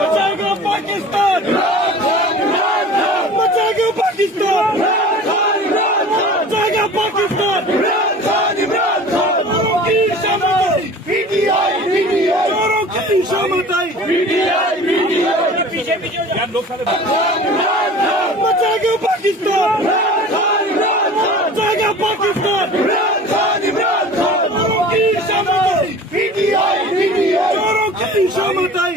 बचाएगा पाकिस्तान, बचाएगा पाकिस्तान, बचाएगा पाकिस्तान। चोरों की शामत चोरों की शामत आई। बचाएगा पाकिस्तान, बचाएगा पाकिस्तान। चोरों की शामत चोरों की शामत आई।